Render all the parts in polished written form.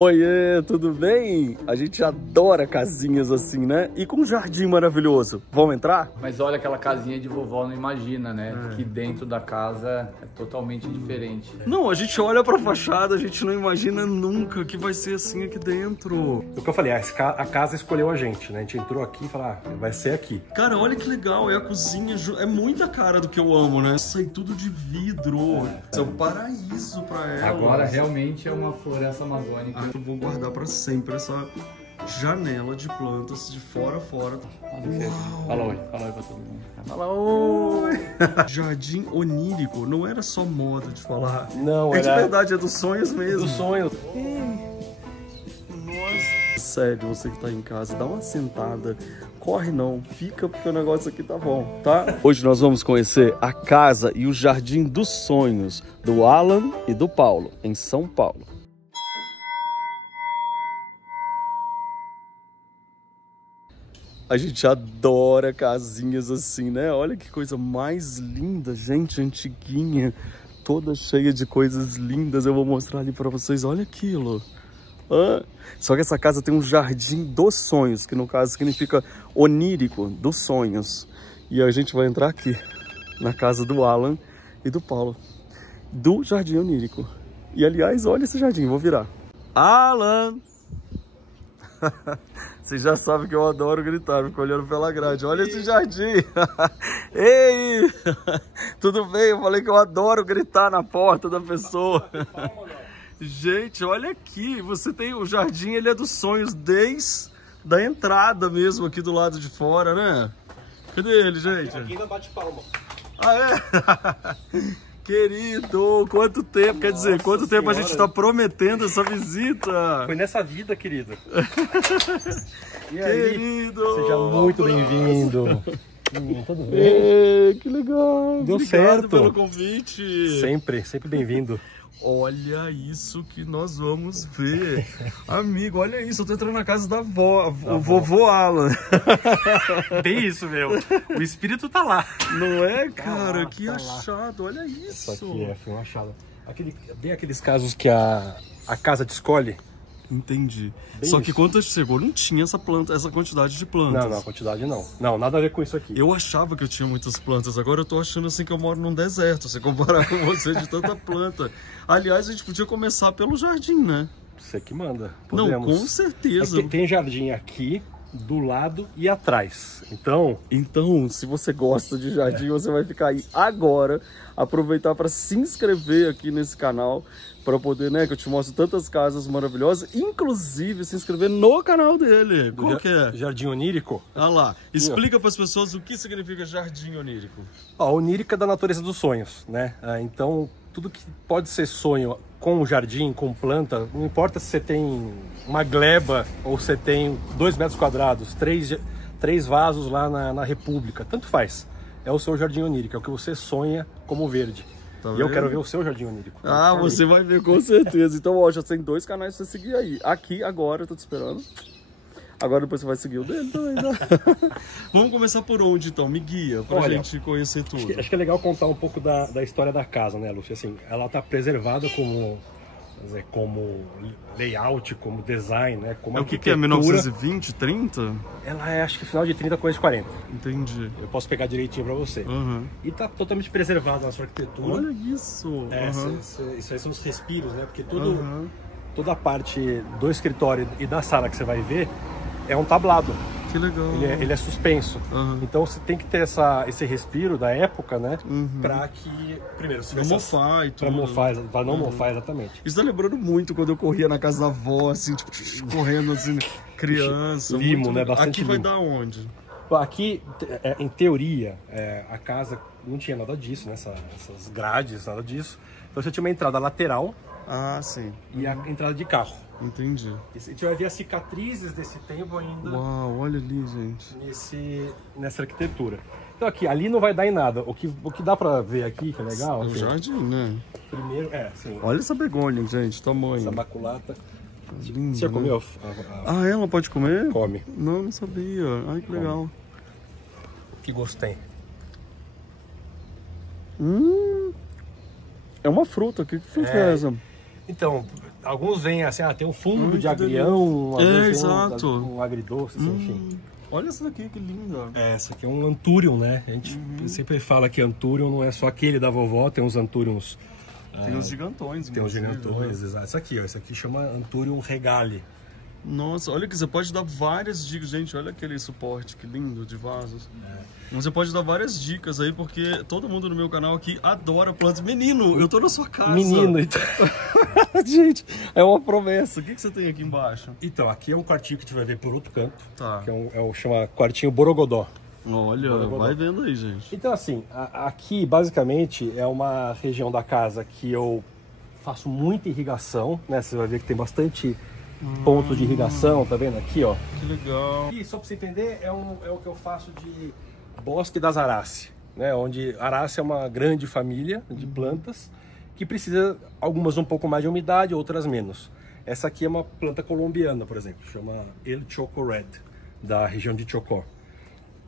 Oiê, tudo bem? A gente adora casinhas assim, né? E com um jardim maravilhoso. Vamos entrar? Mas olha, aquela casinha de vovó não imagina, né? Que dentro da casa é totalmente diferente. Não, a gente olha pra fachada, a gente não imagina nunca que vai ser assim aqui dentro. O que eu falei, a casa escolheu a gente, né? A gente entrou aqui e falou, vai ser aqui. Cara, olha que legal, é a cozinha, é muita cara do que eu amo, né? Sai tudo de vidro, é um paraíso pra ela. Agora realmente é uma floresta amazônica. Eu vou guardar pra sempre essa janela de plantas de fora a fora. Fala oi pra todo mundo. Fala oi! Jardim onírico, não era só moda de falar. Não, é de verdade, é dos sonhos mesmo. Dos sonhos. Nossa. Sério, você que tá em casa, dá uma sentada. Corre não, fica porque o negócio aqui tá bom, tá? Hoje nós vamos conhecer a casa e o jardim dos sonhos do Alan e do Paulo, em São Paulo. A gente adora casinhas assim, né? Olha que coisa mais linda, gente, antiguinha, toda cheia de coisas lindas. Eu vou mostrar ali pra vocês, olha aquilo. Só que essa casa tem um jardim dos sonhos, que no caso significa onírico, dos sonhos. E a gente vai entrar aqui, na casa do Alan e do Paulo, do jardim onírico. E aliás, olha esse jardim, vou virar. Alan! Você já sabe que eu adoro gritar, fico olhando pela grade. Olha esse jardim! Ei! Tudo bem? Eu falei que eu adoro gritar na porta da pessoa. Gente, olha aqui, você tem o jardim, ele é dos sonhos desde a entrada mesmo, aqui do lado de fora, né? Cadê ele, gente? Aqui ainda bate palma. Ah, é? Querido, quanto tempo, quer dizer, quanto tempo a gente tá prometendo essa visita? Foi nessa vida, querido. E aí? Querido! Seja muito bem-vindo. Tudo bem? Que legal! Deu Obrigado certo. Pelo convite! Sempre bem-vindo. Olha isso que nós vamos ver. Amigo, olha isso, eu tô entrando na casa da avó, o vovô Alan. Bem isso, meu. O espírito tá lá. Não é, cara? Lá, que tá achado, olha isso. Isso aqui foi um achado. Bem aqueles casos que a casa te escolhe. Entendi. Bem Só que isso. quando chegou, não tinha essa quantidade de plantas. Não, quantidade não. Não, nada a ver com isso aqui. Eu achava que eu tinha muitas plantas, agora eu tô achando assim que eu moro num deserto, se comparar com você de tanta planta. Aliás, a gente podia começar pelo jardim, né? Você que manda. Não, Podemos. com certeza. Tem jardim aqui, do lado e atrás. Então, se você gosta de jardim, você vai ficar aí agora, aproveitar para se inscrever aqui nesse canal, para poder, né, que eu te mostro tantas casas maravilhosas, inclusive se inscrever no canal dele. Qual que é? Jardim Onírico. Olha lá, explica para as pessoas o que significa jardim onírico. Ó, onírica é da natureza dos sonhos, né? Então, tudo que pode ser sonho com jardim, com planta, não importa se você tem uma gleba ou você tem 2 metros quadrados, três vasos lá na República, tanto faz. É o seu jardim onírico, é o que você sonha como verde. Tá e eu quero ver o seu jardim onírico. Ah, você vai ver com certeza. Então, ó, já tem 2 canais pra você seguir aí. Aqui, agora, eu tô te esperando. Agora depois você vai seguir o dele também, né? Vamos começar por onde, então? Me guia, pra gente conhecer tudo. Acho que é legal contar um pouco da história da casa, né, Lúcia? Assim, ela tá preservada como layout, como design, né? Como o que é? 1920, 30? Ela é, acho que final de 30, coisa de 40. Entendi. Eu posso pegar direitinho pra você. E tá totalmente preservada na sua arquitetura. Olha isso! Isso aí são os respiros, né? Porque toda a parte do escritório e da sala que você vai ver é um tablado. Que legal. Ele é suspenso. Então você tem que ter esse respiro da época, né? Pra que, primeiro, se não mofar e tudo. Pra não mofar, exatamente. Isso tá lembrando muito quando eu corria na casa da avó, assim, tipo, correndo assim, criança. Limo, muito... né? Bastante Aqui vai limo. dar onde? Aqui, em teoria, a casa não tinha nada disso, né? Essas grades, nada disso. Então você tinha uma entrada lateral. Ah, sim. E a entrada de carro. Entendi. E a gente vai ver as cicatrizes desse tempo ainda. Uau, olha ali, gente. Nessa arquitetura. Então aqui, ali não vai dar em nada. O que dá pra ver aqui, que é legal... É o jardim, né? Primeiro, sim. Olha essa begônia, gente, tamanho. Essa maculata. Linda, você já comeu? Ah, ela pode comer? Come. Não sabia. Ai, que legal. Que gosto tem? É uma fruta. Que fruta é essa? Então, alguns vêm assim, tem um fundo de agrião, às vezes exato. um agridoce, assim, enfim. Olha essa daqui, que linda. Essa aqui é um Anthurium, né? A gente sempre fala que Anthurium não é só aquele da vovó, tem uns Anthuriums. Tem uns gigantões. Tem uns gigantões, exato. Essa aqui, ó, esse aqui chama Anthurium regale. Nossa, olha que você pode dar várias dicas, gente, olha aquele suporte, que lindo, de vasos. Você pode dar várias dicas aí, porque todo mundo no meu canal aqui adora plantas. Menino, eu tô na sua casa. Menino, então... Gente, é uma promessa. O que você tem aqui embaixo? Então, aqui é um quartinho que a gente vai ver por outro canto, Tá. que chama quartinho Borogodó. Olha, vai vendo aí, gente. Então, assim, aqui basicamente é uma região da casa que eu faço muita irrigação, né? Você vai ver que tem bastante pontos de irrigação, tá vendo aqui, ó? Que legal. E só para você entender, é o que eu faço de bosque das Aráceas, né? Onde Arácea é uma grande família de plantas que precisa, algumas um pouco mais de umidade, outras menos. Essa aqui é uma planta colombiana, por exemplo, chama El Choco Red, da região de Chocó.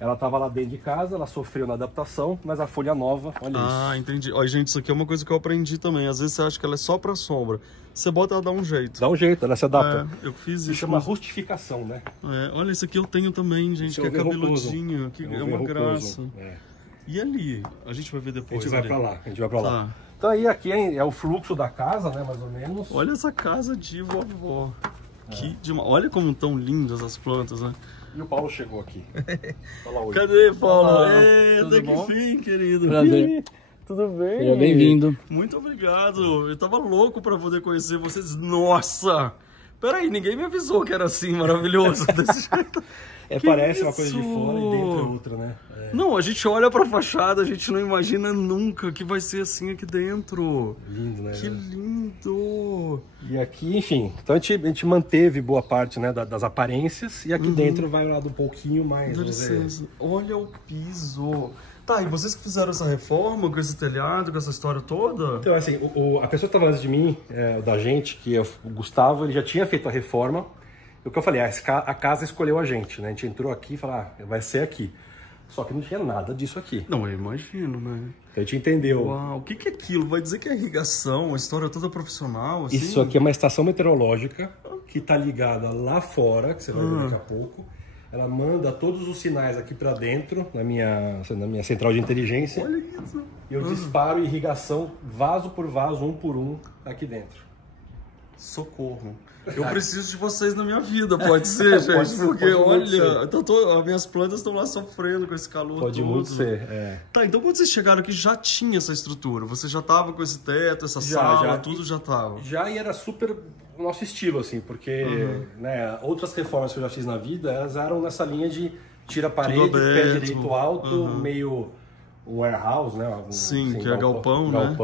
Ela estava lá dentro de casa, ela sofreu na adaptação, mas a folha nova, olha isso. Ah, entendi. Olha, gente, isso aqui é uma coisa que eu aprendi também. Às vezes você acha que ela é só pra sombra. Você bota, ela dá um jeito. Dá um jeito, ela se adapta. Eu fiz Se isso. chama rustificação, né? Olha, isso aqui eu tenho também, gente, Esse que é verrucoso. cabeludinho. Que é uma graça. E ali? A gente vai ver depois. A gente vai ali. pra lá, a gente vai pra lá. Tá. Então aí aqui é o fluxo da casa, né, mais ou menos. Olha essa casa de vovó. Que demais. Olha como estão lindas as plantas, né? E o Paulo chegou aqui. Fala oi. Cadê, Paulo? Olá, Até tudo que bom? fim, querido. Prazer. Tudo bem? Seja bem-vindo. Muito obrigado. Eu tava louco pra poder conhecer vocês. Nossa! Peraí, ninguém me avisou que era assim, maravilhoso, desse jeito. Parece uma coisa de fora e dentro é outra, né? Não, a gente olha pra fachada, a gente não imagina nunca que vai ser assim aqui dentro. Lindo, né? Que lindo! E aqui, enfim, então a gente manteve boa parte, né, das aparências e aqui dentro vai um lado um pouquinho mais. Dá licença. Olha o piso. Tá, e vocês que fizeram essa reforma com esse telhado, com essa história toda? Então, assim, a pessoa que estava antes de mim, da gente, que é o Gustavo, ele já tinha feito a reforma. O que eu falei, a casa escolheu a gente, né? A gente entrou aqui e falou, vai ser aqui. Só que não tinha nada disso aqui. Não, eu imagino, né? Então a gente entendeu. Uau, o que é aquilo? Vai dizer que é irrigação, a história toda profissional, assim? Isso aqui é uma estação meteorológica que está ligada lá fora, que você vai ver daqui a pouco. Ela manda todos os sinais aqui para dentro, na minha central de inteligência. Olha isso. E eu disparo irrigação vaso por vaso, um por um, aqui dentro. Socorro. Eu preciso de vocês na minha vida, pode ser, gente? Pode ser, porque, pode muito olha, as minhas plantas estão lá sofrendo com esse calor Pode todo. muito ser, Tá, então quando vocês chegaram aqui já tinha essa estrutura? Você já tava com esse teto, essa sala, tudo já tava? Já, e era super o nosso estilo, assim, porque né, outras reformas que eu já fiz na vida, elas eram nessa linha de tira a parede, pé direito alto, meio warehouse, né? Sim, que é galpão, né?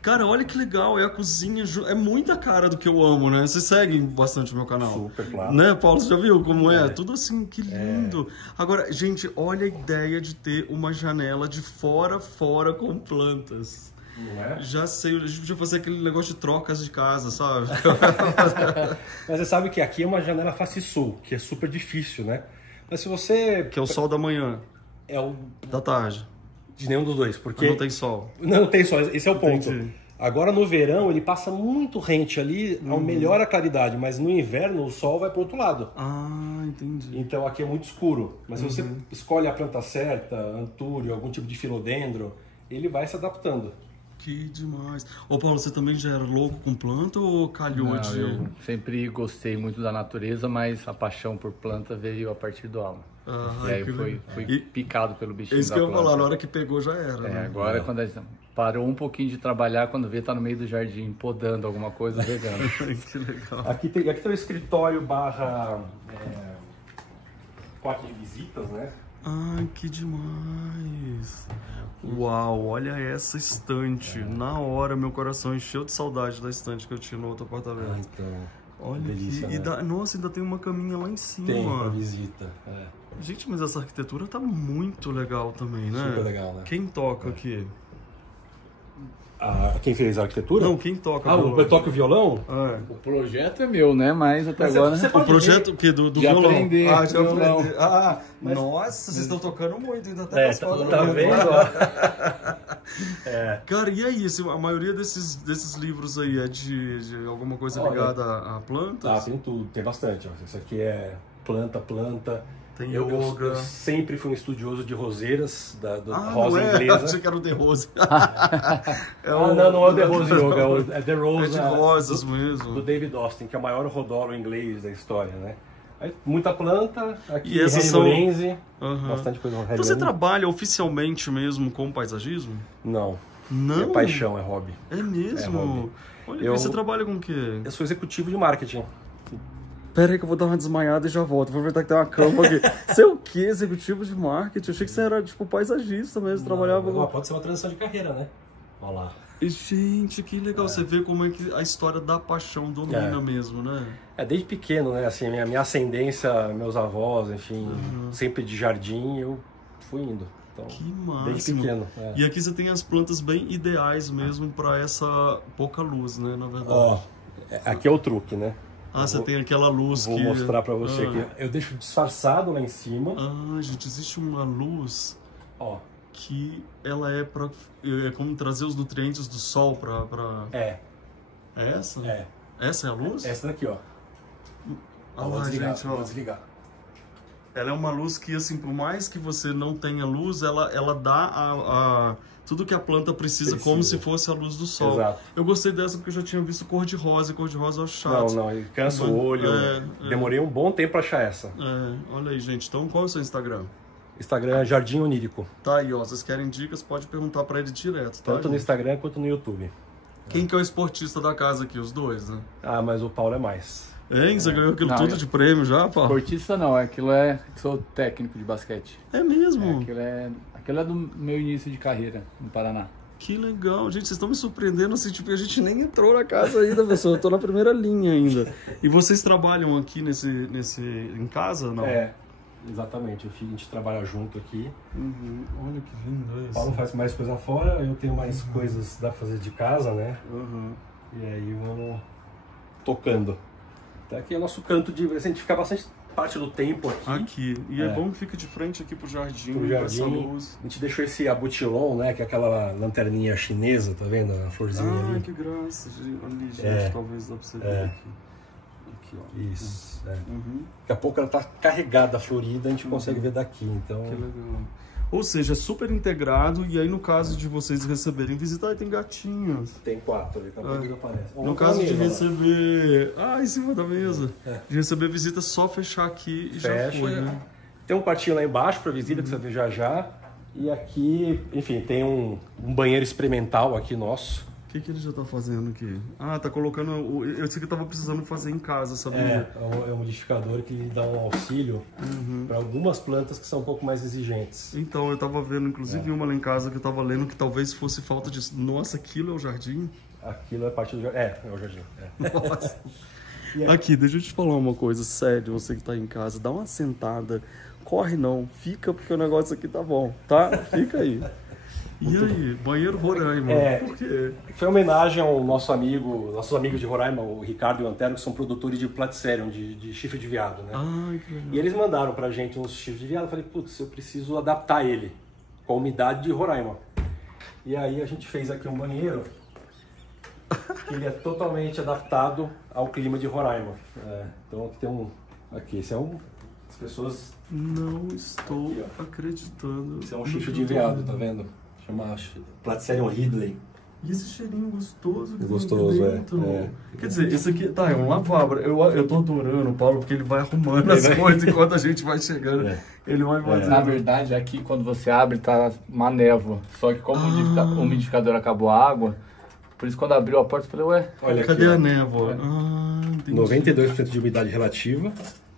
Cara, olha que legal, é a cozinha, é muita cara do que eu amo, né? Vocês seguem bastante o meu canal. Super, claro. Né, Paulo? Você já viu como é? Tudo assim, que lindo. Agora, gente, olha a ideia de ter uma janela de fora com plantas. Não é? Já sei, a gente podia fazer aquele negócio de trocas de casa, sabe? Mas você sabe que aqui é uma janela face sul, que é super difícil, né? Mas se você... Que é o sol da manhã. É o... Da tarde. De nenhum dos dois, porque... Não tem sol. Não tem sol, esse é o ponto. Entendi. Agora no verão ele passa muito rente ali, melhora a claridade, mas no inverno o sol vai para o outro lado. Ah, entendi. Então aqui é muito escuro. Mas se você escolhe a planta certa, Anthurium, algum tipo de filodendro, ele vai se adaptando. Que demais. Ô Paulo, você também já era louco com planta ou calhou Não, de... eu sempre gostei muito da natureza, mas a paixão por planta veio a partir do aula. E aí fui picado pelo bichinho Isso da que eu ia planta. falar, na hora que pegou já era. né? Agora quando a gente parou um pouquinho de trabalhar, quando vê tá no meio do jardim, podando alguma coisa, vegano. Que legal. Aqui tem o escritório barra quarto de visitas, né? Ai, que demais. Uau, olha essa estante. Na hora meu coração encheu de saudade da estante que eu tinha no outro apartamento. Então, Olha delícia, aqui. né? Nossa, ainda tem uma caminha lá em cima. tem uma visita. Gente, mas essa arquitetura tá muito legal também, né? Super legal, né? Quem toca aqui? Quem fez a arquitetura? Não, quem toca violão? Eu toco o violão? O projeto é meu, né? Mas até agora... O projeto do violão? Aprender, já aprender. Nossa, vocês estão tocando muito, ainda tá tá vendo? Cara, e aí? A maioria desses livros aí é de alguma coisa ligada a plantas? Tem tudo, tem bastante. Ó. Isso aqui é planta. Tem yoga. Eu sempre fui um estudioso de roseiras, da rosa inglesa. Eu achei que era o The Rose. Não é o The Rose Yoga, é The Rose. É de rosas mesmo. Do David Austin, que é o maior rodólogo inglês da história, né? Aí, muita planta, aqui e essas são... bastante coisa. Então você trabalha oficialmente mesmo com paisagismo? Não. Não? É paixão, é hobby. É mesmo? É hobby. Olha, você trabalha com o quê? Eu sou executivo de marketing. Pera aí que eu vou dar uma desmaiada e já volto. Vou aproveitar que tem uma cama aqui. Você é o quê? Executivo de marketing? Eu achei que você era, tipo, paisagista mesmo, trabalhava... Pode ser uma transição de carreira, né? Olha lá. Gente, que legal. Você vê como é que a história da paixão domina mesmo, né? Desde pequeno, né? Assim, minha ascendência, meus avós, enfim, sempre de jardim, eu fui indo. Então, que máximo. Desde pequeno. E aqui você tem as plantas bem ideais mesmo para essa pouca luz, né? Na verdade. Aqui é o truque, né? Você tem aquela luz Vou mostrar para você aqui. Eu deixo disfarçado lá em cima. Gente, existe uma luz que ela é como trazer os nutrientes do sol para... É essa? É. Essa é a luz? Essa daqui, ó. Vou desligar, gente, vou desligar. Ela é uma luz que, assim, por mais que você não tenha luz, ela dá tudo que a planta precisa como se fosse a luz do sol. Exato. Eu gostei dessa porque eu já tinha visto cor-de-rosa, e cor-de-rosa eu acho chato. Não, cansa o olho. Demorei um bom tempo pra achar essa. Olha aí, gente. Então, qual é o seu Instagram? Instagram é Jardim Onírico. Tá aí, ó. Vocês querem dicas, pode perguntar pra ele direto, tá? Tanto no Instagram quanto no YouTube. Quem que é o esportista da casa aqui? Os dois, né? Mas o Paulo é mais. Você ganhou aquilo tudo de prêmio já, Paulo? Esportista não, aquilo sou técnico de basquete. É mesmo? Aquilo é do meu início de carreira no Paraná. Que legal, gente, vocês estão me surpreendendo, assim, tipo, a gente nem entrou na casa ainda, pessoal, eu tô na primeira linha ainda. E vocês trabalham aqui em casa, não? Exatamente, a gente trabalha junto aqui. Olha que lindo isso. O Paulo faz mais coisa fora, eu tenho mais coisas que dá pra fazer de casa, né? E aí vamos tocando. Então aqui é o nosso canto de... A gente fica bastante parte do tempo aqui. E é bom que fica de frente aqui pro jardim. Essa luz. A gente deixou esse abutilon, né? Que é aquela lanterninha chinesa, tá vendo? A florzinha ali. Que graça. Ali, gente, talvez dá pra você ver aqui. Aqui, ó. Isso, Daqui a pouco ela tá carregada, florida, a gente consegue ver daqui, então... Que legal. Ou seja, é super integrado, e aí no caso de vocês receberem visita, tem gatinhos. Tem 4, daqui a pouco aparece. No caso de receber... em cima da mesa. De receber visita, só fechar aqui e já foi, né? Tem um quartinho lá embaixo para visita, que você vai ver já. E aqui, enfim, tem um banheiro experimental aqui nosso. O que ele já tá fazendo aqui? Tá colocando... Eu sei que eu tava precisando fazer em casa, sabia? É um modificador que dá um auxílio para algumas plantas que são um pouco mais exigentes. Então, eu tava vendo, inclusive, uma lá em casa que eu tava lendo que talvez fosse falta de... Nossa, aquilo é o jardim? Aquilo é parte do jardim. É o jardim. Nossa. Aqui, deixa eu te falar uma coisa, sério, você que tá em casa, dá uma sentada, corre não, fica porque o negócio aqui tá bom, tá? Fica aí. E aí, banheiro Roraima, por quê? Foi homenagem ao nossos amigos de Roraima, o Ricardo e o Antero, que são produtores de platycerium, de chifre de veado, né? Que legal. E eles mandaram pra gente uns chifres de veado, eu falei, putz, eu preciso adaptar ele com a umidade de Roraima. E aí a gente fez aqui um banheiro, que ele é totalmente adaptado ao clima de Roraima. Então aqui tem aqui, esse é as pessoas... Não estou acreditando. Esse é um chifre de veado, tá vendo? Chama Platycerium Ridley. E esse cheirinho gostoso que gostoso, tem dentro. Quer dizer, esse aqui é um lavabra. Eu tô adorando o Paulo porque ele vai arrumando as coisas enquanto a gente vai chegando. Ele vai fazendo. Na verdade, aqui quando você abre tá uma névoa. Só que como o umidificador acabou a água, por isso quando abriu a porta eu falei, olha cadê aqui, a névoa? 92% de umidade relativa,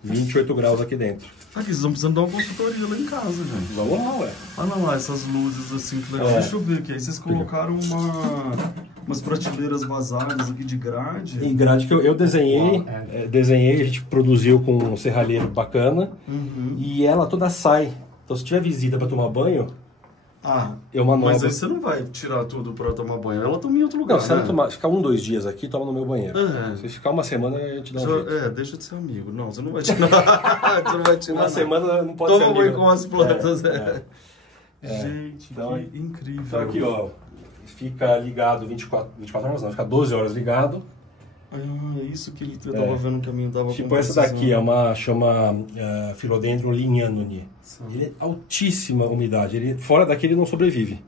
28 graus aqui dentro. Aqui, vocês vão precisando dar uma consultoria lá em casa, gente. Vamos lá, Olha lá, essas luzes assim, que legal. Deixa eu ver aqui. Aí vocês colocaram umas prateleiras vazadas aqui de grade. Em grade que eu desenhei, a gente produziu com um serralheiro bacana. E ela toda sai. Então se tiver visita para tomar banho, Ah, eu manobro. Mas aí você não vai tirar tudo pra tomar banho. Ela toma em outro lugar. Não, se ela ficar 1, 2 dias aqui, toma no meu banheiro. Se ficar uma semana, a gente dá um jeito. Deixa de ser amigo. Não, você não vai tirar. Você não vai tirar. Uma semana não pode ser amigo. Toma banho com as plantas. Gente, então, que incrível. Então aqui, ó, fica ligado 24 horas, não, fica 12 horas ligado. É isso que eu tava vendo no caminho. Tipo essa daqui, chama Philodendron lignanone. Ele é altíssima umidade, fora daqui ele não sobrevive.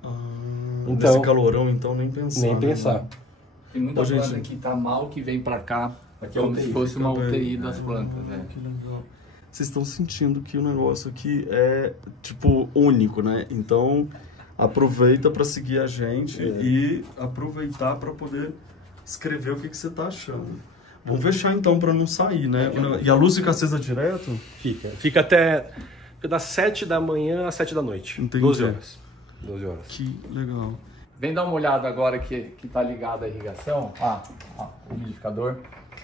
Então, esse calorão, então, nem pensar. Nem pensar. Tem muita planta que tá mal, que vem pra cá, como se fosse uma UTI das plantas. Que legal. Vocês estão sentindo que o negócio aqui é, tipo, único, né? Então, aproveita para seguir a gente e aproveitar para poder escrever o que você tá achando. Vamos fechar, então, para não sair, né? E a luz fica acesa direto? Fica até das 7 da manhã às 7 da noite. Entendi. 12 horas. 12 horas. Que legal. Vem dar uma olhada agora que tá ligado a irrigação. O umidificador.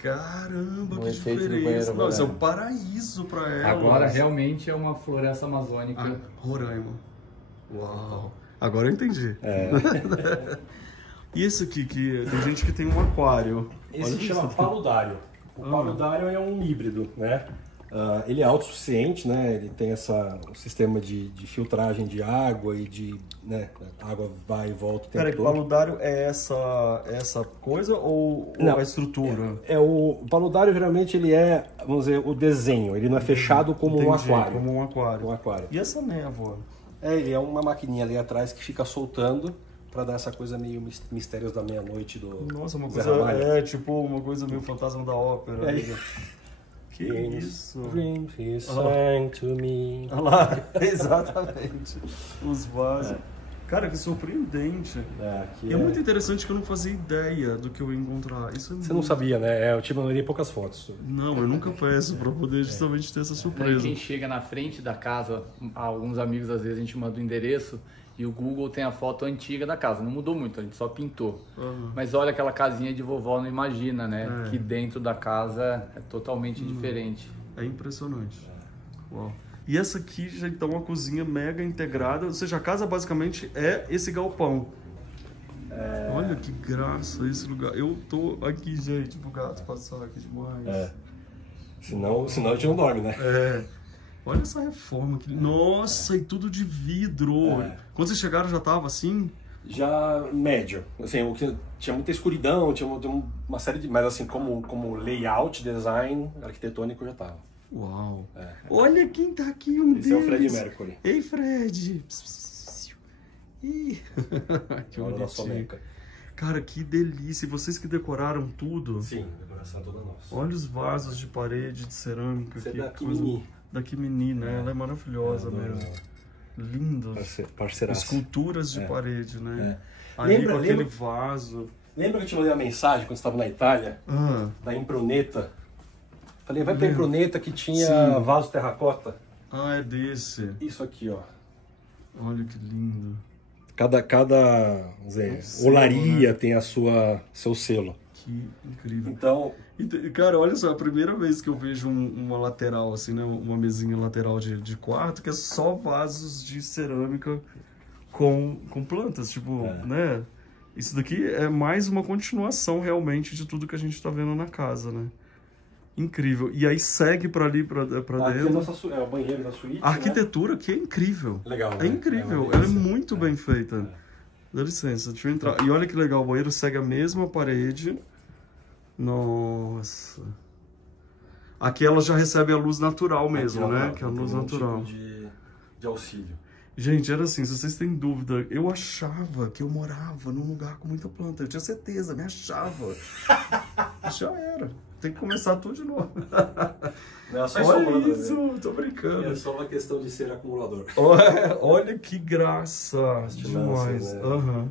Caramba, que diferença. Não, isso é um paraíso para ela. Agora realmente é uma floresta amazônica. Roraima. Uau. Agora eu entendi. E esse aqui, que tem gente que tem um aquário. Esse se chama paludário. O paludário é um híbrido, né? Ele é autossuficiente, né? Ele tem um sistema de filtragem de água e né? A água vai e volta o tempo todo. Peraí, paludário é essa coisa ou a estrutura? O paludário geralmente ele é, vamos dizer, o desenho. Ele não é fechado como um aquário. Como um aquário. E essa névoa? Ele é uma maquininha ali atrás que fica soltando pra dar essa coisa meio Mistérios da Meia-Noite do Nossa, uma coisa, tipo uma coisa meio Fantasma da Ópera. Que isso? Dreams he sang to me. Olha lá, exatamente. Os vasos. Cara, que surpreendente. E é muito interessante que eu não fazia ideia do que eu ia encontrar. Você não sabia, né? Eu te mandaria poucas fotos. Não, eu nunca peço pra poder justamente ter essa surpresa. Quem chega na frente da casa, alguns amigos às vezes a gente manda o endereço e o Google tem a foto antiga da casa. Não mudou muito, a gente só pintou. Mas olha aquela casinha de vovó, não imagina, né? Que dentro da casa é totalmente diferente. É impressionante. Uau. E essa aqui já então uma cozinha mega integrada, ou seja, a casa basicamente é esse galpão. Olha que graça esse lugar. Eu tô aqui, gente, pro gato passar aqui demais. Senão a gente não dorme, né? Olha essa reforma aqui. Nossa, e tudo de vidro. Quando vocês chegaram já tava assim? Já médio. Assim, tinha muita escuridão, tinha uma série de... Mas assim, como layout, design arquitetônico já tava. Uau. Olha quem tá aqui, Esse é o Fred Mercury. Ei, Fred. Ih. Que bonitinho. Cara, que delícia. E vocês que decoraram tudo? Sim, a decoração é toda nossa. Olha os vasos de parede, de cerâmica. Esse é da Kimini. Da Kimini, né? Ela é maravilhosa mesmo. Lindo. Parceiraça. Esculturas de parede, né? Ali com aquele vaso. Lembra que eu te mandei uma mensagem quando você estava na Itália? Da Impruneta? Falei, vai pra Impruneta que tinha vaso terracota. É desse. Isso aqui, ó. Olha que lindo. Cada vamos dizer, olaria, né? Tem seu selo. Que incrível. Então, cara, olha só, a primeira vez que eu vejo uma lateral, assim, né? Uma mesinha lateral de quarto, que é só vasos de cerâmica com plantas, tipo, né? Isso daqui é mais uma continuação, realmente, de tudo que a gente tá vendo na casa, né? Incrível. E aí segue pra ali, pra dentro. Aqui é o banheiro da suíte. A arquitetura aqui é incrível. Legal, né? É incrível. Ela é muito bem feita. Dá licença, deixa eu entrar. E olha que legal, o banheiro segue a mesma parede. Nossa. Aqui ela já recebe a luz natural mesmo, né? Que é a luz natural. Tipo de auxílio. Gente, era assim, se vocês têm dúvida, eu achava que eu morava num lugar com muita planta. Eu tinha certeza, me achava. Já era. Tem que começar tudo de novo. Não é só olha isso, tô brincando. É só uma questão de ser acumulador. Olha que graça. As demais. Né?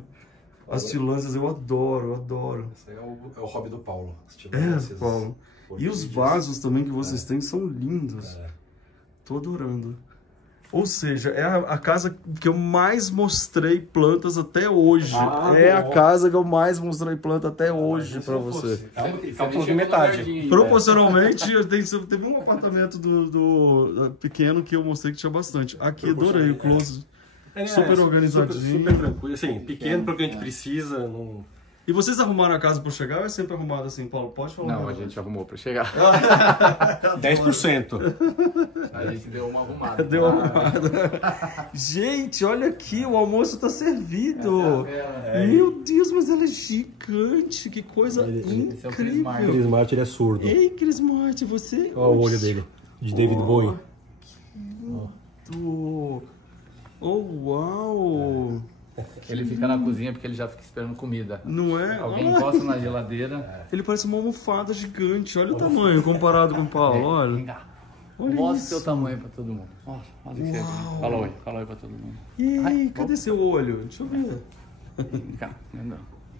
As tilâncias eu adoro. Esse é o hobby do Paulo. Paulo. E os vasos também que vocês têm são lindos. Tô adorando. Ou seja, é a casa que eu mais mostrei plantas até hoje. A casa que eu mais mostrei planta até hoje pra você. Faltou de metade. Proporcionalmente, teve um apartamento do pequeno que eu mostrei que tinha bastante. Aqui, adorei o close. super organizadinho. Super tranquilo, assim, pequeno para o que a gente precisa. Não... E vocês arrumaram a casa para chegar ou é sempre arrumado assim, Paulo? Pode falar. Não, a gente arrumou para chegar. 10%. A gente deu uma arrumada. Deu uma arrumada. Gente, olha aqui, o almoço tá servido. Meu Deus, mas ela é gigante. Que coisa incrível. Chris Martin, ele é surdo. Ei, Chris Martin, você... Olha o olho dele, de David Bowie. Oh, uau! Ele fica na cozinha porque ele já fica esperando comida. Não é? Alguém encosta na geladeira. Ele parece uma almofada gigante. Olha o tamanho comparado com o Paulo, olha. Mostra o seu tamanho pra todo mundo. Olha que você... Fala oi pra todo mundo. E aí, cadê seu olho? Deixa eu ver. Vem cá,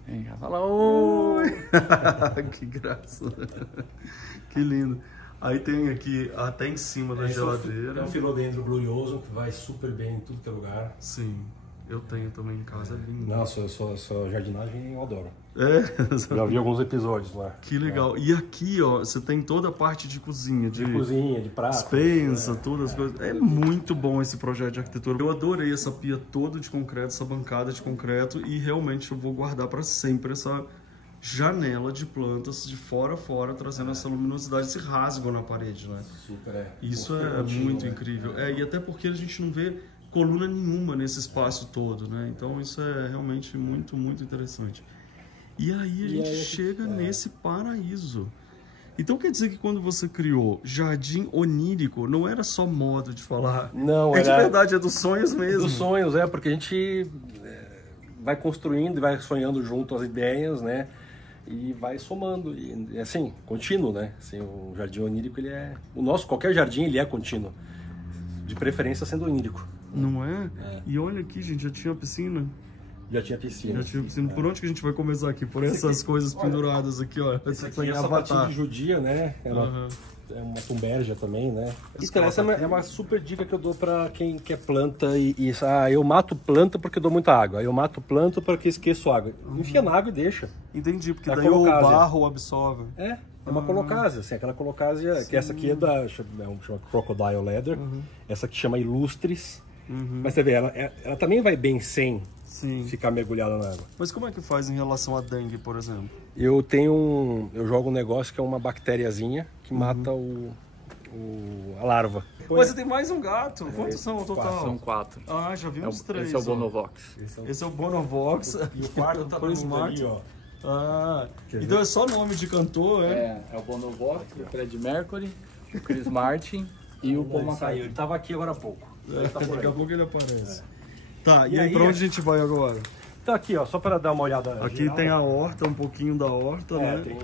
vem cá. Fala oi! Que graça. Que lindo. Aí tem aqui, até em cima da geladeira. É um filodendro glorioso que vai super bem em tudo que é lugar. Sim, eu tenho também em casa, é lindo. Nossa, sua jardinagem eu adoro. É? Já vi alguns episódios lá. Que legal. E aqui, ó, você tem toda a parte de cozinha. De cozinha, de prato. Despensa, todas as coisas. É muito bom esse projeto de arquitetura. Eu adorei essa pia toda de concreto, essa bancada de concreto. E realmente eu vou guardar para sempre essa janela de plantas de fora a fora, trazendo essa luminosidade, esse rasgo na parede, né? Super, Isso é muito incrível. E até porque a gente não vê coluna nenhuma nesse espaço todo, né? Então isso é realmente muito, muito interessante. E aí a gente chega nesse paraíso. Então quer dizer que quando você criou Jardim Onírico, não era só modo de falar? Não, de verdade, é dos sonhos mesmo. Dos sonhos, porque a gente vai construindo e vai sonhando junto as ideias, né? E vai somando, e assim, contínuo, né? Assim, o Jardim Onírico, ele é... O nosso, qualquer jardim, ele é contínuo. De preferência sendo onírico. Não é? E olha aqui, gente, já tinha piscina. Já tinha piscina. Já tinha piscina. Por onde que a gente vai começar aqui? Por essas coisas penduradas aqui, ó. Esse aqui é sapatinho de judia, né? É uma tumbergia também, né? Então, essa é uma super dica que eu dou pra quem quer planta e eu mato planta porque eu dou muita água. Eu mato planta porque esqueço água. Enfia na água e deixa. Entendi, porque daí o barro absorve. É uma colocásia, assim, aquela colocásia, que essa aqui chama Crocodile Leather, essa aqui chama Illustres, mas você vê, ela também vai bem sem ficar mergulhada na água. Mas como é que faz em relação à dengue, por exemplo? Eu jogo um negócio que é uma bactériazinha que mata a larva. Mas você tem mais um gato? Quantos são no total? São 4. Ah, já vi uns 3. Esse é o Bonovox. Esse é o Bonovox. E o quarto tá no ali, ó. Então é só nome de cantor, é o Bonovox, o Fred Mercury, o Chris Martin e o Paul McCartney. Ele tava aqui agora há pouco. Daqui a pouco ele aparece. Tá, e aí pra onde a gente vai agora? Então aqui, ó, só para dar uma olhada. Aqui geral, tem a horta, um pouquinho da horta, né?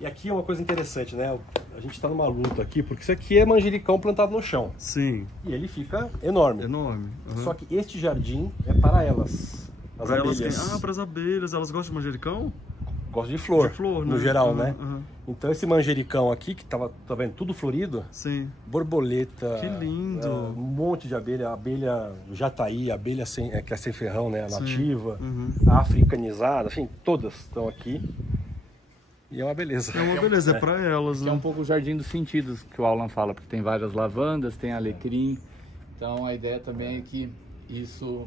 E aqui é uma coisa interessante, né? A gente tá numa luta aqui, porque isso aqui é manjericão plantado no chão. Sim. E ele fica enorme. Enorme. Só que este jardim é para elas. As abelhas. Para as abelhas. Elas gostam de manjericão? Gostam de flor. De flor, no geral, né? Então esse manjericão aqui, que tá vendo, tudo florido. Sim. Borboleta. Que lindo. Um monte de abelha jataí, abelha que é sem ferrão, né? Nativa, africanizada, enfim, todas estão aqui. E é uma beleza. É uma beleza, é para elas, né? É um pouco o jardim dos sentidos que o Alan fala, porque tem várias lavandas, tem alecrim. Então a ideia também é que isso...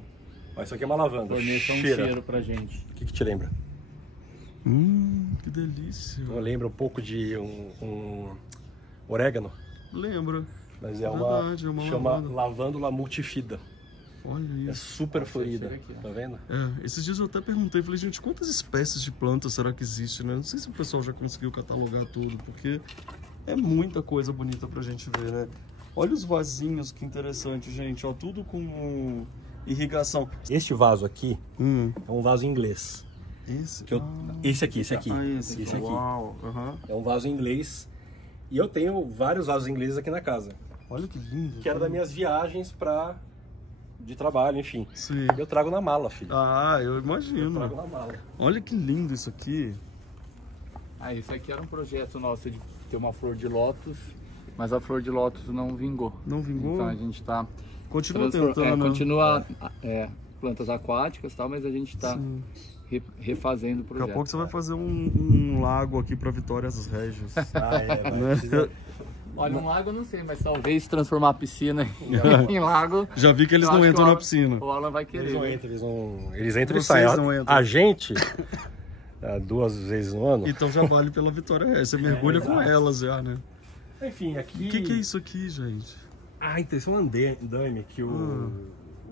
Isso aqui é uma lavanda. Forneça um cheiro pra gente. O que te lembra? Que delícia. Lembra um pouco de um orégano. Lembra. Mas é uma chama lavândula multifida. Olha isso. É super florida, aqui, tá vendo? Esses dias eu até perguntei, falei, gente, quantas espécies de plantas será que existe, né? Não sei se o pessoal já conseguiu catalogar tudo, porque é muita coisa bonita pra gente ver, né? Olha os vasinhos, que interessante, gente, ó, tudo com irrigação. Este vaso aqui é um vaso inglês. Esse aqui. Uau, é um vaso inglês. E eu tenho vários vasos ingleses aqui na casa. Olha que lindo. Que era das minhas viagens de trabalho, enfim. Sim. Eu trago na mala, filho. Eu imagino. Eu trago na mala. Olha que lindo isso aqui. Isso aqui era um projeto nosso de ter uma flor de lótus, mas a flor de lótus não vingou. Não vingou? Então a gente tá... Continua tentando. Continua plantas aquáticas e tal, mas a gente tá refazendo o projeto. Daqui a pouco você vai fazer um lago aqui para Vitórias Régias. Olha, um lago eu não sei, mas talvez transformar a piscina em lago. Já vi que eles não entram na piscina. O Alan vai querer. Eles entram e Vocês saem. não entram. A gente, 2 vezes no ano. Então já vale pela vitória. Você mergulha com elas já, né? Enfim, aqui... O que é isso aqui, gente? Ah, então isso é um andaime que o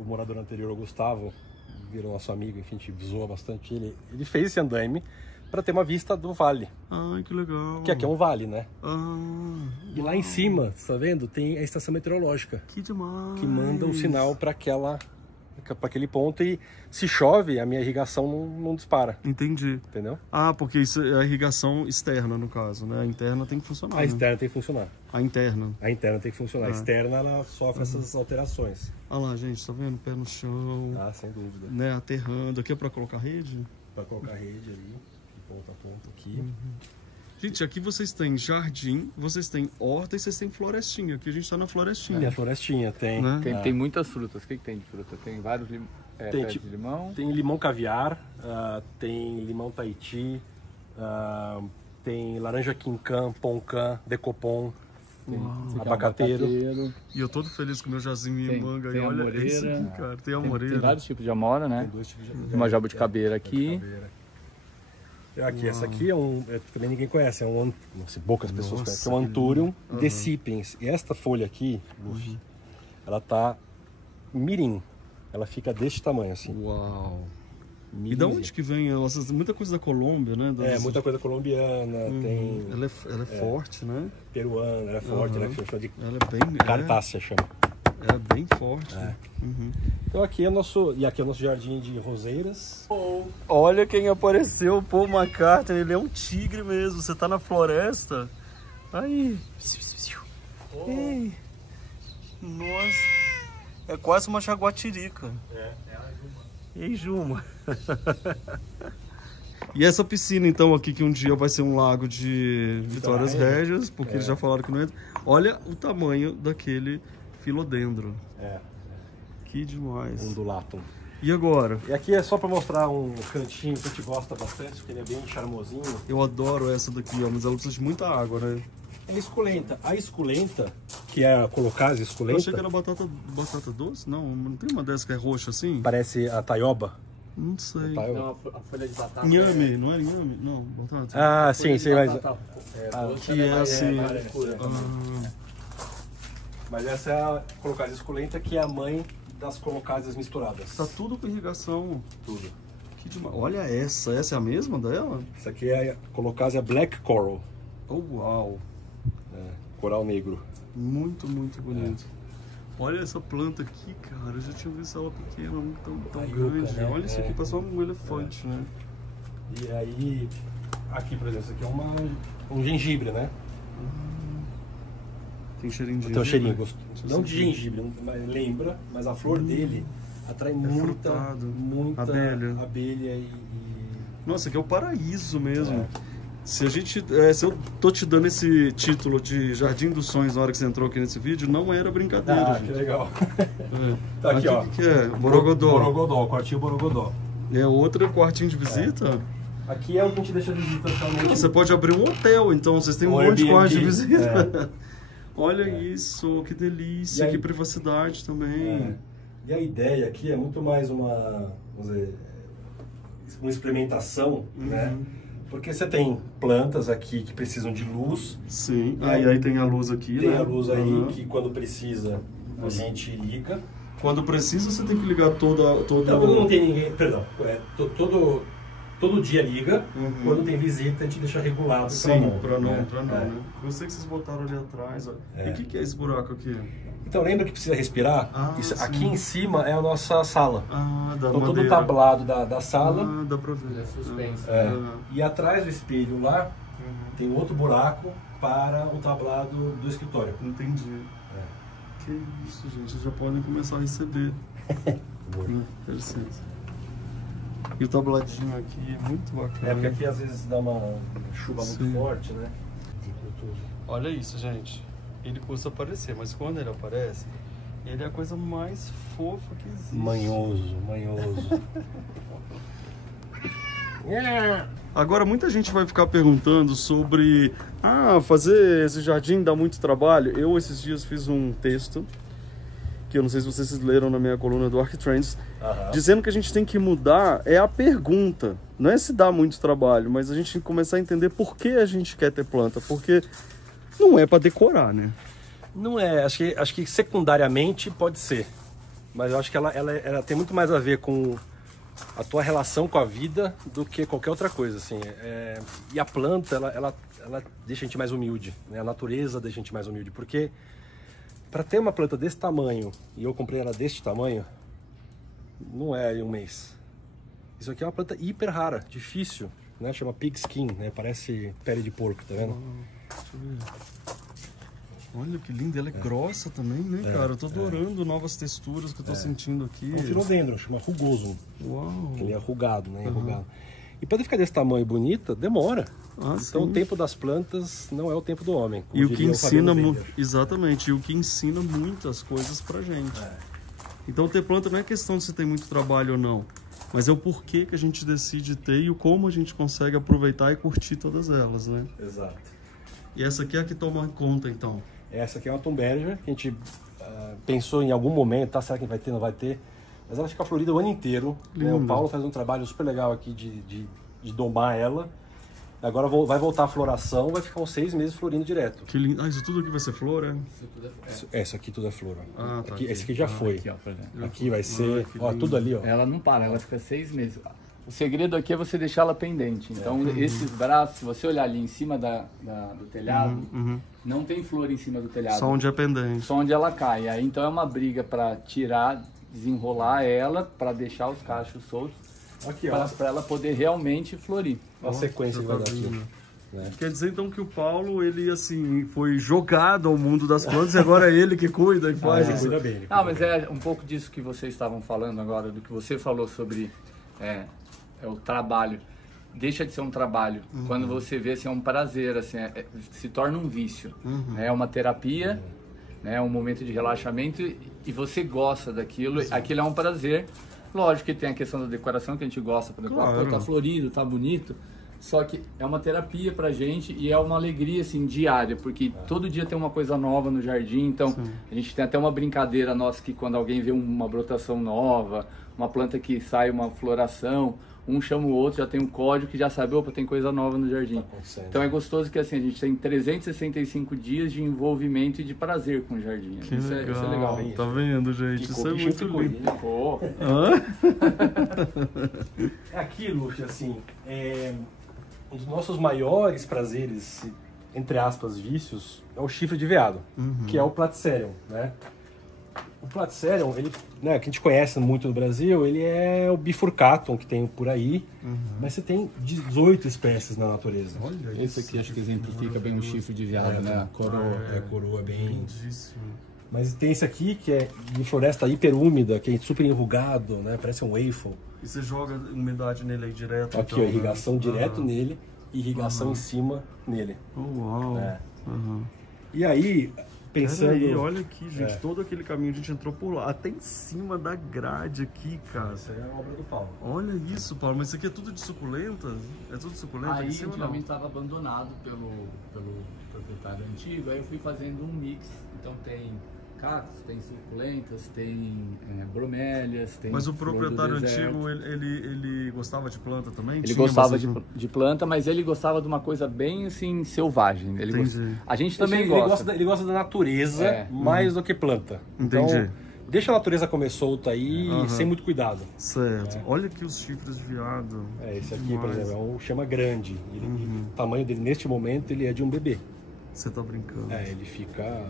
morador anterior, o Gustavo, virou nosso amigo, enfim, a gente zoa bastante ele. Ele fez esse andaime para ter uma vista do vale. Ai, que legal. Que aqui é um vale, né? E lá em uau. cima, tá vendo? Tem a estação meteorológica. Que demais. Que manda o sinal para aquele ponto e se chove, a minha irrigação não dispara. Entendi. Entendeu? Ah, porque isso é a irrigação externa, no caso, né? A interna tem que funcionar. A externa tem que funcionar. A interna. A interna tem que funcionar. A externa, ela sofre essas alterações. Olha lá, gente, tá vendo? Pé no chão, Ah, sem dúvida. né? Aterrando. Aqui é pra colocar rede? Para colocar rede ali, de ponta a ponta aqui. Gente, aqui vocês têm jardim, vocês têm horta e vocês têm florestinha. Aqui a gente tá na florestinha. Tem a florestinha, tem. Né? Tem muitas frutas. O que tem de fruta? Tem vários pés de limão. Tem limão caviar, tem limão Tahiti, tem laranja quincan, poncã, decopom, tem abacateiro. E eu todo feliz com o meu jazinho Tem- e manga. tem E olha amoreira. isso aqui, cara. Tem amoreira. Tem vários tipos de amora, né? Tem 2 tipos de Uma jabuticabeira aqui. jabuticabeira. Aqui, essa aqui também ninguém conhece, não sei, poucas pessoas Nossa, conhecem, é um Anthurium decipiens. E esta folha aqui, Luffy, ela tá mirim, ela fica deste tamanho assim. Uau. E Mirimzinha. da onde que vem? Muita coisa da Colômbia, né? Muita coisa colombiana, tem Ela é forte, né? peruana, ela é forte, ela chama de Ela é bem... cartácea, chama. É bem forte. Então aqui é o nosso jardim de roseiras. Olha quem apareceu, o Paul McCartney, ele é um tigre mesmo. Você tá na floresta. Aí. Ei. Nossa. É quase uma jaguatirica. Ei, Juma. E essa piscina, então, aqui, que um dia vai ser um lago de Vitórias Régias, porque eles já falaram que não entra. Olha o tamanho daquele filodendro. Que demais. Undulatum. E agora? E aqui é só para mostrar um cantinho que a gente gosta bastante, porque ele é bem charmosinho. Eu adoro essa daqui, ó, mas ela precisa de muita água, né? É esculenta. A esculenta, que é a colocase Eu esculenta, achei que era batata doce. Não tem uma dessa que é roxa assim? parece a taioba. Não sei. Taioba. Não, a folha de batata. Inhame, não é inhame? Não, batata. Ah, sim, sim, mas... Que é assim. Mas essa é a colocase esculenta, que é a mãe das colocases misturadas. Tá tudo com irrigação. Tudo. Que demais. Olha essa é a mesma dela? Essa aqui é a colocase Black Coral, Oh, uau. coral negro. Muito, muito bonito. Olha essa planta aqui, cara. Eu já tinha visto ela pequena, não tão yucca, grande. né? Olha isso aqui, parece um elefante, né? E aí, aqui, por exemplo, isso aqui é um gengibre, né? Tem cheirinho de Tem um cheirinho gengibre. gostoso. Não de gengibre, mas lembra, mas a flor dele atrai muita frutado. Abelha. e... Nossa, aqui é o paraíso mesmo. Se eu tô te dando esse título de Jardim dos Sonhos na hora que você entrou aqui nesse vídeo, não era brincadeira, que gente. legal. É. Tá aqui, ó. O que é? Borogodó. Borogodó, quartinho Borogodó. É outro quartinho de visita? Aqui é o que a gente deixa de visita realmente. Você pode abrir um hotel, então vocês têm um Um monte de Airbnb, quarto de visita. Olha isso, que delícia, E aí- que privacidade também. E a ideia aqui é muito mais uma, vamos dizer, uma experimentação, né? Porque você tem plantas aqui que precisam de luz, Sim, E aí tem a luz aqui, tem né? a luz aí Aham. que quando precisa a gente liga. Quando precisa, você tem que ligar todo... Então, quando não tem ninguém, perdão, todo dia liga, quando tem visita a gente deixa regulado Sim, pra não, né? né? Eu sei que vocês botaram ali atrás, ó. E o que é esse buraco aqui? Então lembra que precisa respirar? Ah, Isso, sim. aqui em cima é a nossa sala. Ah, da Então todo o madeira. tablado da sala. Ah, dá pra ver. É suspenso. E atrás do espelho lá tem outro buraco para o tablado do escritório. Entendi. Que isso, gente. Já podem começar a receber. Interessante. E o tabladinho aqui é muito bacana. Porque aqui às vezes dá uma chuva Sim. muito forte, né? Olha isso, gente. Ele custa aparecer, mas quando ele aparece, ele é a coisa mais fofa que existe. Manhoso. Agora, muita gente vai ficar perguntando sobre... fazer esse jardim dá muito trabalho. Eu, esses dias, fiz um texto, que eu não sei se vocês leram na minha coluna do ArcTrends, dizendo que a gente tem que mudar a pergunta. Não é se dá muito trabalho, mas a gente tem que começar a entender por que a gente quer ter planta. Porque não é para decorar, né? Não é. Acho que secundariamente pode ser. Mas eu acho que ela tem muito mais a ver com a tua relação com a vida do que qualquer outra coisa, assim. E a planta, ela deixa a gente mais humilde, né? A natureza deixa a gente mais humilde, porque para ter uma planta desse tamanho, e eu comprei ela deste tamanho, não é em um mês. Isso aqui é uma planta hiper rara, difícil, né? Chama pig skin, né? Parece pele de porco, tá vendo? Deixa eu ver. Olha que linda, ela é grossa também, né, cara? Eu tô adorando novas texturas que eu tô sentindo aqui. É um filodendron, chama rugoso. Uau! Ele é arrugado, né? Enrugado. E para ficar desse tamanho bonita, demora. Então sim. o tempo das plantas não é o tempo do homem. E o que ensina exatamente, e o que ensina muitas coisas pra gente. Então ter planta não é questão de se tem muito trabalho ou não, mas é o porquê que a gente decide ter e o como a gente consegue aproveitar e curtir todas elas, né? Exato. E essa aqui é a que toma conta, então. Essa aqui é uma Thunbergia, que a gente pensou em algum momento, será que vai ter, não vai ter? Mas ela fica florida o ano inteiro, né? O Paulo faz um trabalho super legal aqui de domar ela. Agora vai voltar a floração, vai ficar uns 6 meses florindo direto. Que lindo. Isso tudo aqui vai ser flor, é? Essa aqui tudo é flor. Tá Esse aqui já foi. Aqui, ó, por exemplo. Aqui vai ser, ó, tudo ali, ó. Ela não para, ela fica 6 meses. O segredo aqui é você deixar ela pendente. Então, esses braços, se você olhar ali em cima do telhado, não tem flor em cima do telhado. Só onde é pendente. Só onde ela cai. Aí, então, é uma briga para tirar, desenrolar ela, para deixar os cachos soltos, para ela poder realmente florir. Olha a sequência que vai dar aqui. Quer dizer, então, que o Paulo, ele, assim, foi jogado ao mundo das plantas e agora é ele que cuida e faz. Ele cuida bem. Mas é um pouco disso que vocês estavam falando agora, do que você falou sobre... o trabalho. Deixa de ser um trabalho. Quando você vê, assim, é um prazer, assim, se torna um vício. É uma terapia, né, um momento de relaxamento e você gosta daquilo. Aquilo é um prazer. Lógico que tem a questão da decoração que a gente gosta, por exemplo, tá florido, tá bonito. Só que é uma terapia pra gente e é uma alegria, assim, diária, porque todo dia tem uma coisa nova no jardim. Então, a gente tem até uma brincadeira nossa que quando alguém vê uma brotação nova, uma planta que sai uma floração, um chama o outro, já tem um código que já sabe, opa, tem coisa nova no jardim. Então é gostoso que assim, a gente tem 365 dias de envolvimento e de prazer com o jardim. Isso é legal. Tá vendo, gente? Isso é muito lindo. Aqui, Lúcia, assim, um dos nossos maiores prazeres, entre aspas, vícios, é o chifre de veado, que é o Platycerium, né? O Platycerium, ele, né, que a gente conhece muito no Brasil, ele é o bifurcatum que tem por aí, mas você tem 18 espécies na natureza. Olha, esse aqui acho que exemplifica bem o chifre de veado, né? A coroa. A coroa bem... Mas tem esse aqui que é de floresta hiperúmida, que é super enrugado, né? Parece um waffle. E você joga umidade nele aí direto? Aqui, então, ó, irrigação direto nele e irrigação em cima nele. Uau! E aí... Pensando... Aí, olha aqui, gente, todo aquele caminho a gente entrou por lá, até em cima da grade aqui, cara. Essa é a obra do Paulo. Olha isso, Paulo, mas isso aqui é tudo de suculenta? É tudo de suculenta? Aí, antigamente estava abandonado pelo proprietário antigo, aí eu fui fazendo um mix, então tem cactos, tem suculentas, tem bromélias, tem... Mas o proprietário antigo, ele gostava de planta também? Ele gostava de planta, mas ele gostava de uma coisa bem, assim, selvagem. A gente também gosta. Ele gosta da natureza mais do que planta. Entendi. Então, deixa a natureza comer solta aí, sem muito cuidado. Certo. Olha aqui os chifres de veado. Esse aqui, por exemplo, é um chama grande. O tamanho dele, neste momento, ele é de um bebê. Você tá brincando. Ele fica...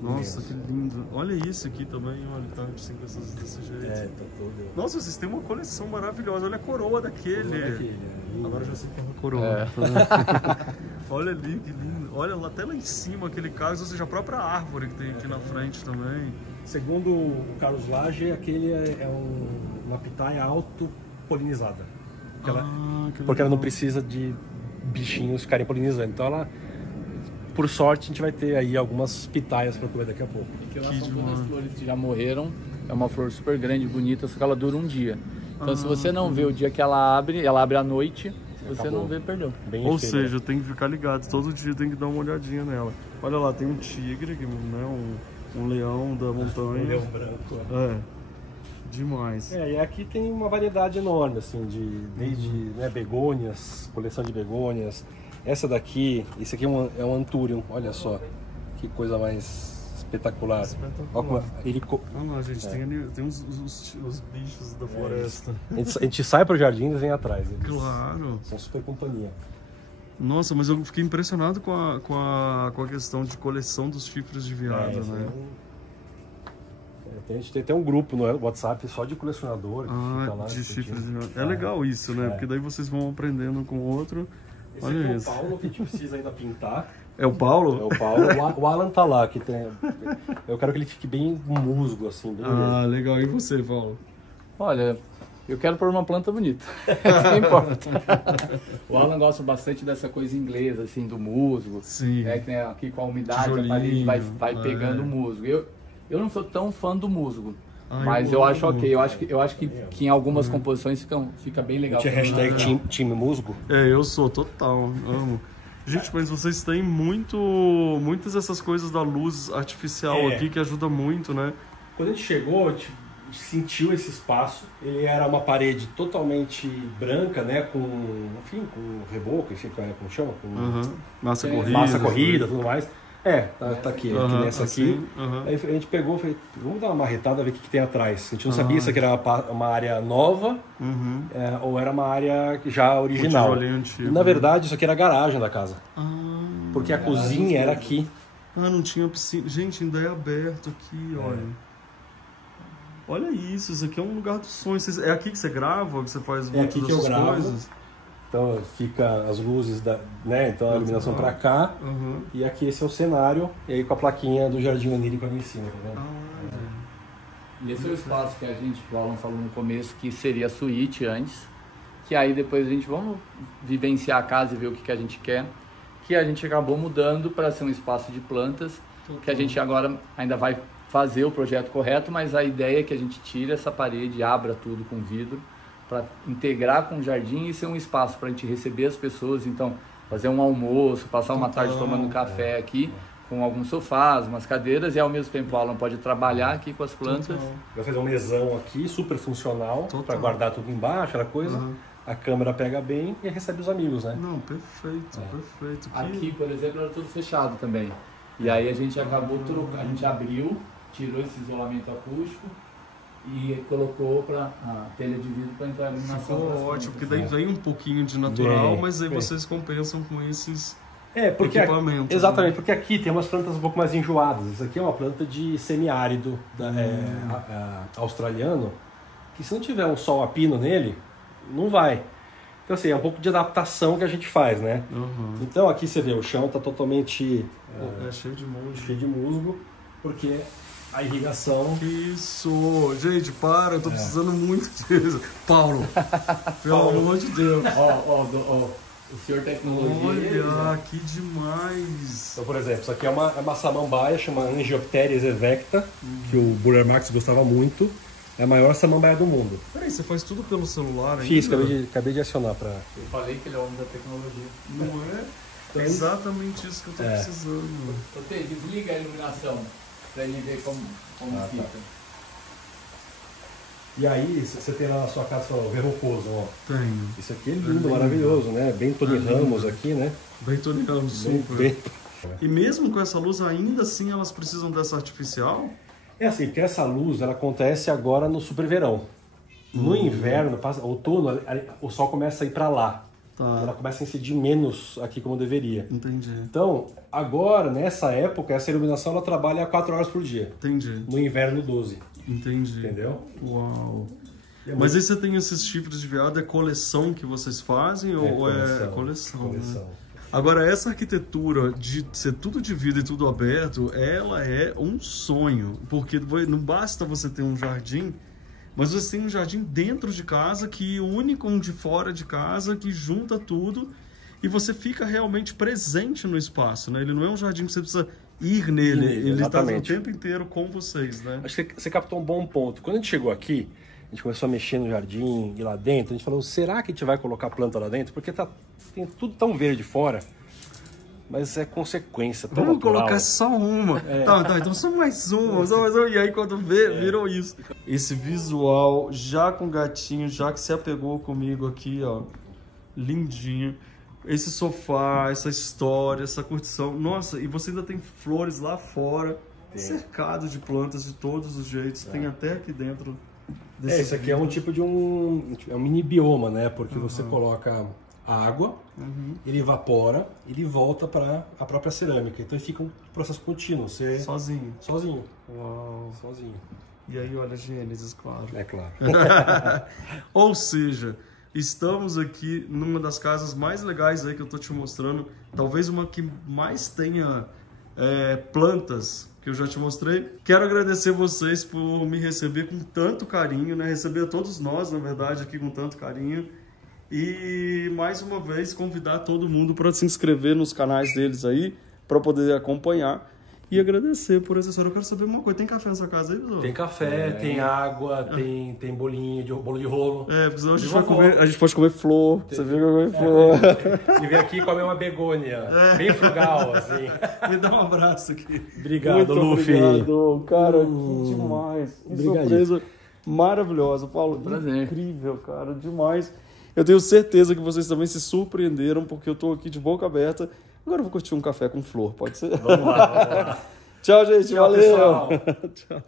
Nossa, que lindo. Olha isso aqui também, olha, tá assim, desse jeito. Tá todo... Nossa, vocês têm uma coleção maravilhosa. Olha a coroa daquele. Agora já sei qual é a coroa. Olha ali, que lindo. Olha lá, até lá em cima aquele caso, ou seja, a própria árvore que tem aqui na frente também. Segundo o Carlos Lage, aquele é uma pitaia auto-polinizada. Porque ela não precisa de bichinhos ficarem polinizando. Então ela... Por sorte, a gente vai ter aí algumas pitaias para comer daqui a pouco. Aqui lá são todas as flores que já morreram. É uma flor super grande, bonita, só que ela dura um dia. Então se você não vê o dia que ela abre à noite. Se você não vê, perdeu. Ou seja, tem que ficar ligado, todo dia tem que dar uma olhadinha nela. Olha lá, tem um tigre, né, um leão da montanha. Um leão branco. É, demais. E aqui tem uma variedade enorme, assim, desde né, begônias, coleção de begônias. Essa daqui, esse aqui é um Anthurium, olha só, que coisa mais espetacular. Olha como Olha lá, gente, tem os bichos da floresta. A gente sai pro jardim e vem atrás. Claro. São super companhia. Nossa, mas eu fiquei impressionado com a questão de coleção dos chifres de veado, né? A gente tem até um grupo no WhatsApp só de colecionador. De chifres de veado. É legal isso, né? Porque daí vocês vão aprendendo com o outro. Esse aqui é o Paulo, que a gente precisa ainda pintar. É o Paulo? É o Paulo. O Alan tá lá, que tem... Eu quero que ele fique bem musgo, assim. Bem legal. E você, Paulo? Olha, eu quero pôr uma planta bonita. Isso que importa. O Alan gosta bastante dessa coisa inglesa, assim, do musgo. Sim. Né, que aqui com a umidade, a parede vai pegando o musgo. Eu não sou tão fã do musgo. Mas eu acho ok, eu acho que em algumas composições fica bem legal. Tinha hashtag time musgo? Eu sou, total, amo. Gente, mas vocês têm muitas dessas coisas da luz artificial aqui que ajuda muito, né? Quando a gente chegou, a gente sentiu esse espaço. Ele era uma parede totalmente branca, né? Com reboco, enfim, como chama? Massa corrida. Massa corrida, tudo mais. Tá aqui, nessa aqui. Aí a gente pegou e falei, vamos dar uma marretada, ver o que tem atrás. A gente não sabia se aqui era uma área nova ou era uma área já original. Antigo, na verdade, isso aqui era a garagem da casa. Porque a cozinha era aqui. Não tinha piscina. Gente, ainda é aberto aqui, olha. Olha isso aqui é um lugar dos sonhos. É aqui que você grava, que você faz aqui que eu gravo. Coisas? Então fica as luzes, né? Então a iluminação para cá. E aqui esse é o cenário. E aí com a plaquinha do Jardim Onírico ali em cima, tá vendo? E esse é o espaço que o Alan falou no começo, que seria a suíte antes. Que aí depois a gente vamos vivenciar a casa e ver o que a gente quer. Que a gente acabou mudando para ser um espaço de plantas. Que a gente agora ainda vai fazer o projeto correto, mas a ideia é que a gente tire essa parede, abra tudo com vidro, para integrar com o jardim e ser um espaço para a gente receber as pessoas, então fazer um almoço, passar uma tarde tomando café aqui, com alguns sofás, umas cadeiras, e ao mesmo tempo o Alan pode trabalhar aqui com as plantas. Vai fazer um mesão aqui, super funcional, para guardar tudo embaixo, aquela coisa. A câmera pega bem e recebe os amigos, né? Não, perfeito, perfeito. Aqui, por exemplo, era tudo fechado também. E aí a gente acabou trocando, a gente abriu, tirou esse isolamento acústico, e colocou para a telha de vidro para entrar a iluminação. Ficou ótimo, porque daí vem um pouquinho de natural, mas aí vocês compensam com esses equipamentos. Exatamente, porque aqui tem umas plantas um pouco mais enjoadas. Isso aqui é uma planta de semiárido australiano, que se não tiver um sol a pino nele, não vai. Então assim, é um pouco de adaptação que a gente faz, né? Então aqui você vê, o chão está totalmente cheio de musgo, porque a irrigação... Isso! Gente, para, eu tô precisando muito disso. Paulo, pelo amor de Deus. O senhor tecnologia... Olha, que demais! Então, por exemplo, isso aqui é uma samambaia, chama Angiopteris evecta, que o Burger Marx gostava muito. É a maior samambaia do mundo. Peraí, você faz tudo pelo celular ainda? Fiz, acabei de acionar para... Eu falei que ele é o homem da tecnologia. Não é? É exatamente isso que eu tô precisando. Desliga a iluminação. Pra ele ver como fica. Tá. E aí, você tem lá na sua casa o verrucoso, ó. Tenho. Isso aqui é lindo, maravilhoso, né? Bem Tony Ramos aqui, né? Bem Tony Ramos, super. E mesmo com essa luz, ainda assim elas precisam dessa artificial? É assim, porque essa luz, ela acontece agora no super verão. No inverno, outono, o sol começa a ir para lá. Ela começa a incidir menos aqui como deveria. Entendi. Então, agora, nessa época, essa iluminação ela trabalha 4 horas por dia. Entendi. No inverno, 12. Entendi. Entendeu? Uau. Mas aí você tem esses chifres de veado, é coleção que vocês fazem ou é coleção? Né? Agora, essa arquitetura de ser tudo de vidro e tudo aberto, ela é um sonho. Porque não basta você ter um jardim, mas você tem um jardim dentro de casa que une com um de fora de casa, que junta tudo e você fica realmente presente no espaço, né? Ele não é um jardim que você precisa ir nele, ele está o tempo inteiro com vocês, né? Acho que você captou um bom ponto. Quando a gente chegou aqui, a gente começou a mexer no jardim e lá dentro, a gente falou, será que a gente vai colocar planta lá dentro? Porque tem tudo tão verde fora, mas é consequência, tão Vamos natural. colocar só uma. Tá, então só mais uma, e aí quando vê, virou isso. Esse visual, já com gatinho, já que se apegou comigo aqui, ó, lindinho. Esse sofá, essa história, essa curtição. Nossa, e você ainda tem flores lá fora, cercado de plantas de todos os jeitos. Tem até aqui dentro desse Esse aqui é um tipo de é um mini bioma, né? Porque você coloca água, ele evapora, ele volta para a própria cerâmica. Então fica um processo contínuo. Você... Sozinho. Sozinho. Uau. Sozinho. E aí, olha, Gênesis, claro. É claro. Ou seja, estamos aqui numa das casas mais legais aí que eu tô te mostrando. Talvez uma que mais tenha plantas, que eu já te mostrei. Quero agradecer vocês por me receber com tanto carinho, né? Receber a todos nós, na verdade, aqui com tanto carinho. E mais uma vez convidar todo mundo para se inscrever nos canais deles aí, para poder acompanhar. E agradecer por essa história. Eu quero saber uma coisa, tem café na sua casa aí, pessoal? Tem café, tem água, tem bolinho, bolo de rolo. Porque senão a gente pode comer flor. Você viu que eu comer flor. E vem aqui comer uma begônia, bem frugal, assim. Me dá um abraço aqui. Obrigado, Muito Luffy. Obrigado, cara, que demais. Que surpresa maravilhosa. Paulo, prazer. Incrível, cara, demais. Eu tenho certeza que vocês também se surpreenderam, porque eu tô aqui de boca aberta. Agora eu vou curtir um café com flor, pode ser? Vamos lá. Tchau, gente. Tchau, valeu. pessoal. Tchau.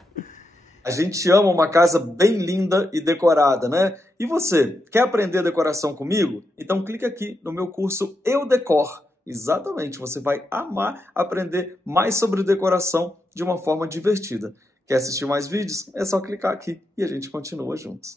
A gente ama uma casa bem linda e decorada, né? E você, quer aprender decoração comigo? Então clica aqui no meu curso Eu Decor. Exatamente, você vai amar aprender mais sobre decoração de uma forma divertida. Quer assistir mais vídeos? É só clicar aqui e a gente continua juntos.